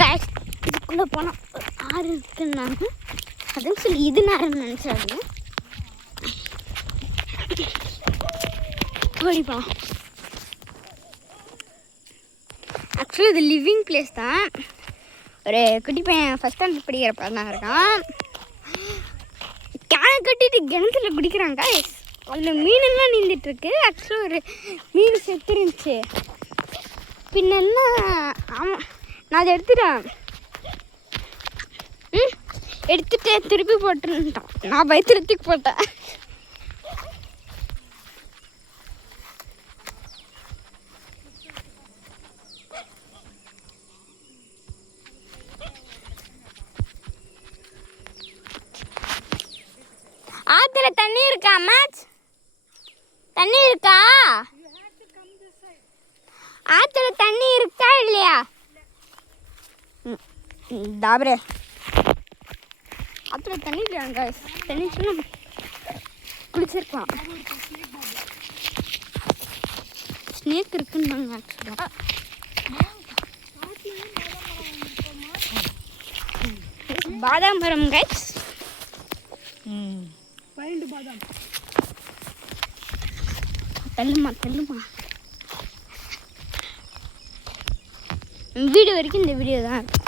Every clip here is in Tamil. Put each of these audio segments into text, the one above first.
காய்ஸ் இதுக்குள்ளே போனால் ஒரு ஆறு இருக்குன்னாங்க. அதுன்னு சொல்லி இது நேரம் நினச்சாங்க. ஓடிப்போம். ஆக்சுவலி இது லிவிங் பிளேஸ் தான். ஒரு குட்டி பையன் ஃபஸ்ட் ஸ்டாண்டர்ட் படிக்கிறப்ப தான் இருக்கான். கேனை கட்டிட்டு கிணத்துல குடிக்கிறாங்க. அதில் மீனெல்லாம் நீந்திட்டுருக்கு. ஆக்சுவலாக ஒரு மீன் செத்து இருந்துச்சு. பின்னெல்லாம் ஆமாம் நான் அதை எடுத்துட்டேன். எடுத்துட்டு திருப்பி போட்டுருந்தான். நான் பயத்துறதுக்கு போட்டேன். ஆத்துல தண்ணி இருக்கா மேட்ச்? தண்ணி இருக்கா? ஆத்துல தண்ணி இருக்கா இல்லையா? தாபரே ஆத்துல தண்ணி இல்லையாங்க. தண்ணி சொன்னா குளிச்சிருக்கலாம். ஸ்னேக் இருக்குன்னு ஆக்சுவலாக பாதாம் மரம் கைஸ். பாதாம் தள்ளுமா வீடு வரைக்கும் இந்த வீடியோ தான் இருக்கும்.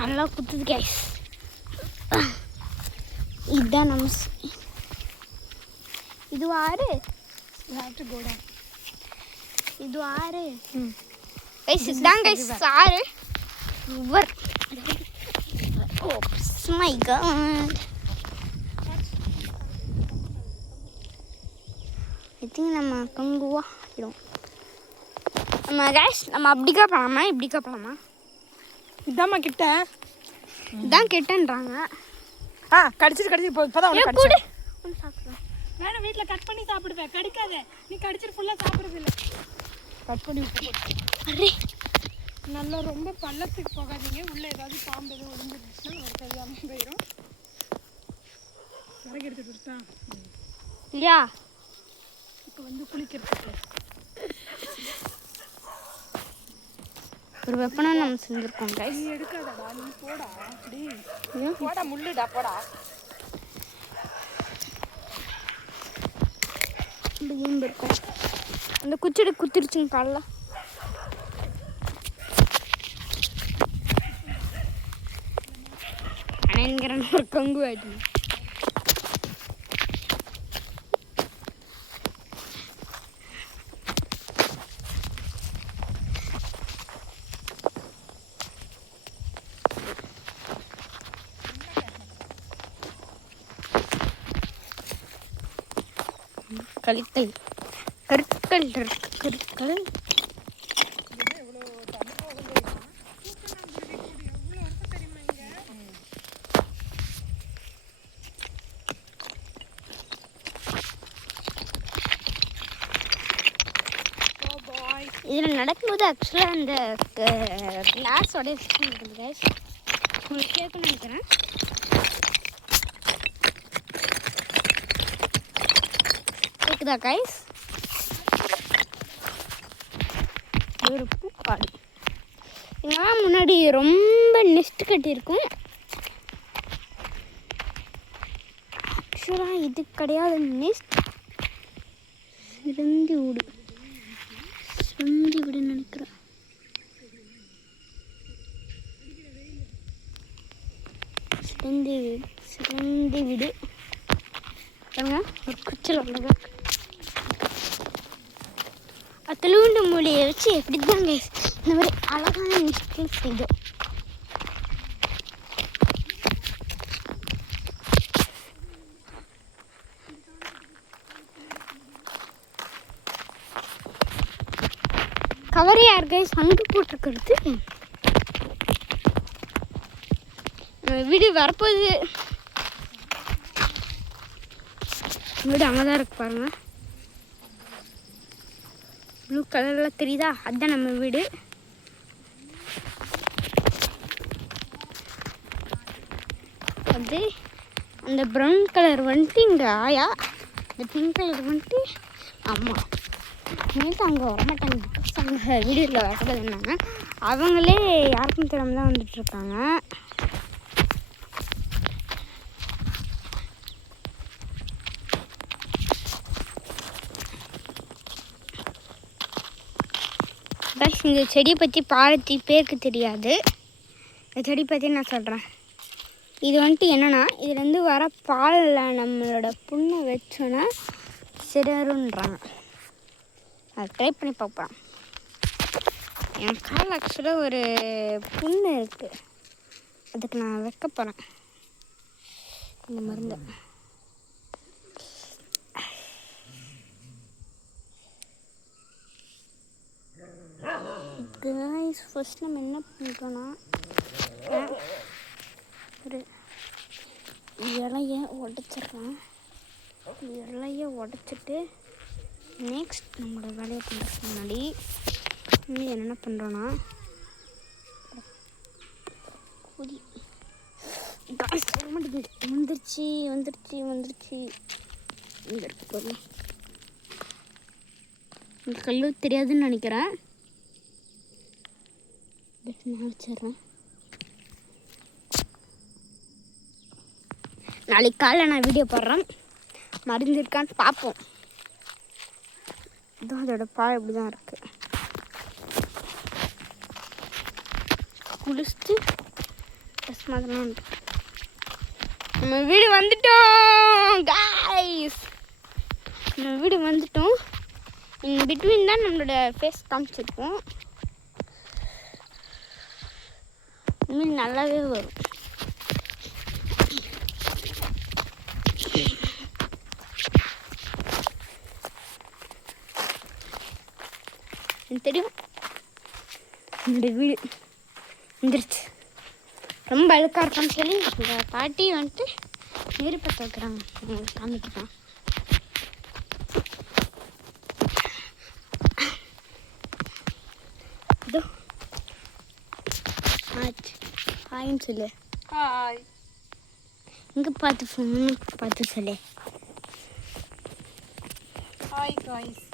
நல்லா குத்துது கைஸ். இதுதான் நம்ம இது ஆறு. இது ஆறு கைஸ். இதுதான் கைஸ் ஆறு. Oh my god. I think நம்ம கங்குவா இடும். நம்ம கைஸ் நம்ம அப்படிக்கா போகலாமா இப்படிக்கா போகலாமா? இதாம்மா கிட்ட இதான் கிட்டன்றாங்க. கடிச்சிட்டு இப்போதான் ஒன்று சாப்பிட்றேன். வேணா வீட்டில் கட் பண்ணி சாப்பிடுவேன். கடிக்காத நீ கடிச்சிட்டு ஃபுல்லாக சாப்பிட்றது இல்லை. கட் பண்ணி அரே நல்லா ரொம்ப பள்ளத்துக்கு போகாதீங்க. உள்ளே ஏதாவது பாம்பு எதுவும் விழுந்துருச்சுன்னா நமக்கு தெரியாமல் போயிடும். விறகு எடுத்துட்டு இருக்கா இல்லையா? இப்போ வந்து குளிக்கிறதுக்கு ஒரு வெப்பனும் நம்ம செஞ்சுருக்கோம் கைஸ். நீ எடுக்காதடா, நீ போடா. போடா முள்ளுடா போடா. இந்த இருக்கும் அந்த குச்சிடு குத்திருச்சுங்க காலில். அணைங்கிற ஒரு கங்கு ஆயிடுச்சு. கற்கள் இதில் நடக்கும்போது ஆக்சுவலாக அந்த கிளாஸோட கைஸ் உங்களுக்கு கேட்கணும்னு நினைக்கிறேன். கேட்குதா கைஸ்? ஒரு பூக்காடு இங்கெல்லாம் முன்னாடி ரொம்ப நெஸ்ட் கட்டியிருக்கும். ஆக்சுவலாக இது கிடையாது நெஸ்ட். சிறந்தி வீடுன்னு நினைக்கிறேன். சிறந்தி வீடு ஒரு குச்சல் அவ்வளோதான். தெலுங்கு மொழியை வச்சு எப்படி தாங்க இந்த மாதிரி அழகான நெஸ்டிங் செய்தோம். கவரையா இருக்க சங்கு போட்டிருக்கிறது. வீடு வரப்போகுது. வீடு அங்கே தான் இருக்கு பாருங்க. ப்ளூ கலரில் தெரியுதா? அதுதான் நம்ம வீடு. அது அந்த ப்ரௌன் கலர் வந்துட்டு இங்கே ஆயா. இந்த பிங்க் கலர் வந்துட்டு ஆமாம் நேற்று அங்கே வரமாட்டாங்க. அவங்க வீடியோவில் வரக்கூடாது இருந்தாங்க. அவங்களே யாருக்கும் தெரியாமல் தான் வந்துட்டுருக்காங்க. பஸ் இந்த செடியை பற்றி பாதி பேருக்கு தெரியாது. இந்த செடி பற்றி நான் சொல்கிறேன். இது வந்துட்டு என்னென்னா, இதுலேருந்து வர பாலில் நம்மளோட புண்ணை வச்சோன்னா சிறருன்றாங்க. அதை ட்ரை பண்ணி பார்ப்பேன். என் கால் ஆக்சுவலாக ஒரு புண்ணு இருக்குது. அதுக்கு நான் வைக்க போகிறேன் இந்த மருந்து. கைஸ், ஃபர்ஸ்ட் நம்ம என்ன பண்ணுறோன்னா, ஒரு இலையை உடச்சிட்றோம். இலையை உடச்சிட்டு நெக்ஸ்ட் நம்மளோட வேலையை பண்ணுறதுக்கு முன்னாடி என்னென்ன பண்ணுறோன்னா, கொதி வந்துருச்சு வந்துருச்சு வந்துருச்சு. இங்கே இருக்கு போது. இந்த கல்லு தெரியாதுன்னு நினைக்கிறேன். நான் வச்சிட்றேன். நாளைக்கு காலைல நான் வீடியோ போடுறேன். மருந்து இருக்கான்னு பார்ப்போம். இதுவும் அதோட பால் இப்படி தான் இருக்குது. குளிச்சுட்டு ட்ரெஸ் மாதிரிலாம் நம்ம வீடு வந்துட்டோம் காய்ஸ். நம்ம வீடு வந்துட்டோம். இன் பிட்வீன் தான் நம்மளோட ஃபேஸ் காமிச்சிருக்கோம். இனிமேல் நல்லாவே வரும். எனக்கு தெரியும் என்னோடய வீடு வந்துருச்சு. ரொம்ப அழுக்காக இருக்கான்னு சொல்லி இந்த பாட்டி வந்துட்டு நீர் பற்ற வைக்கிறாங்க. உங்களுக்கு காமிக்கலாம். இதோ ஹாய்ன்னு சொல்லு. ஹாய். இங்கே பார்த்து ஃபோன் பார்த்து சொல்லு. Hi guys.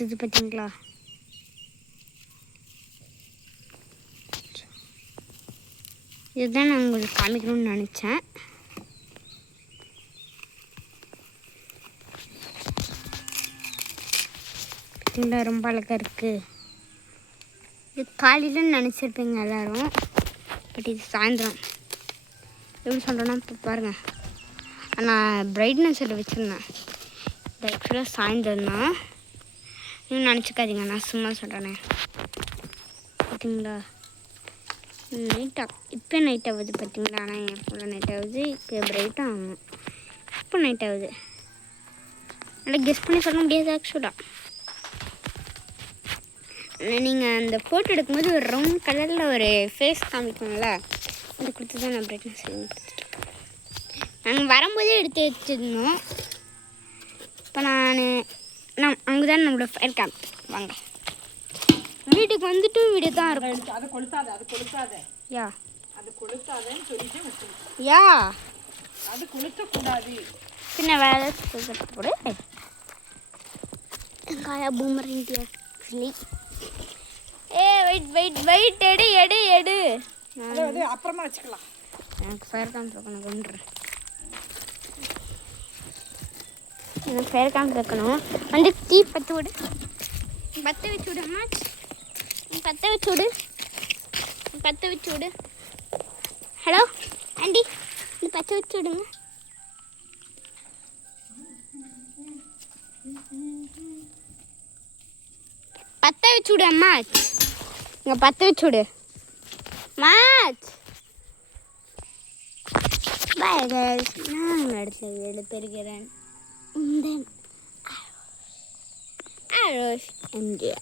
இது பார்த்தீங்களா? இதுதான் நான் உங்களுக்கு காமிக்கணும்னு நினச்சேன். பார்த்தீங்களா, ரொம்ப அழகாக இருக்குது. இது காலையில் நினச்சிருப்பீங்க எல்லோரும். பட் இது சாயந்தரம். எப்படி சொல்கிறேன்னா, இப்போ பாருங்கள், நான் பிரைட்னஸில் வச்சுருந்தேன். இது ஆக்சுவலாக சாயந்தரம் தான். இன்னும் நினச்சிக்காதீங்க, நான் சும்மா சொல்கிறேனே. பார்த்தீங்களா, நைட்டாக இப்போ நைட் ஆகுது பார்த்தீங்களா. ஆனால் என் ஃபோனில் நைட் ஆகுது. இப்போ பிரைட்டாக ஆகும். இப்போ நைட் ஆகுது. நல்லா கெஸ் பண்ணி சொல்ல முடியாது ஆக்சுவலாக. நீங்கள் அந்த ஃபோட்டோ எடுக்கும்போது ஒரு ரவுண்ட் கலரில் ஒரு ஃபேஸ் காமிக்கணும்ல, அதை கொடுத்து தான் நான் பிரைட்னஸ் கொடுத்துட்ருக்கேன். நாங்கள் வரும்போதே எடுத்து வச்சுருந்தோம். இப்போ நான் அங்கே தான் நம்மளோட ஃபயர் கேம்ப். வாங்க, வீட்டுக்கு வந்துட்டு வீடு தான் இருக்கும். அதை கொளுத்தாத, அது கொளுத்தாத. யா, அது கொளுத்தாதன்னு சொல்லிட்டு விட்டுருக்கேன். யா, அது கொளுத்தக்கூடாது. பின்ன வேலை போடு. காயா பூமர் இந்தியா சொல்லி. வெயிட் வெயிட் வெயிட், எடு எடு எடு. அது அப்புறமா வச்சுக்கலாம். எனக்கு ஃபயர் கேம்ப் வைக்கணும். கொண்டுறேன். எனக்கு ஃபயர் கேம்ப் வைக்கணும். வந்து தீ பற்ற விடு. பற்ற வச்சு விடு அம்மா. பற்ற வச்சு விடு. பற்ற வச்சு விடு. ஹலோ ஆண்டி, இது பற்ற வச்சு விடுங்க. பற்ற வச்சு விடு அம்மா. இங்கே பற்ற வச்சு விடு மாச். பாய் கைஸ், நான் இடத்துல வீடு பெறுகிறேன். Arrows India.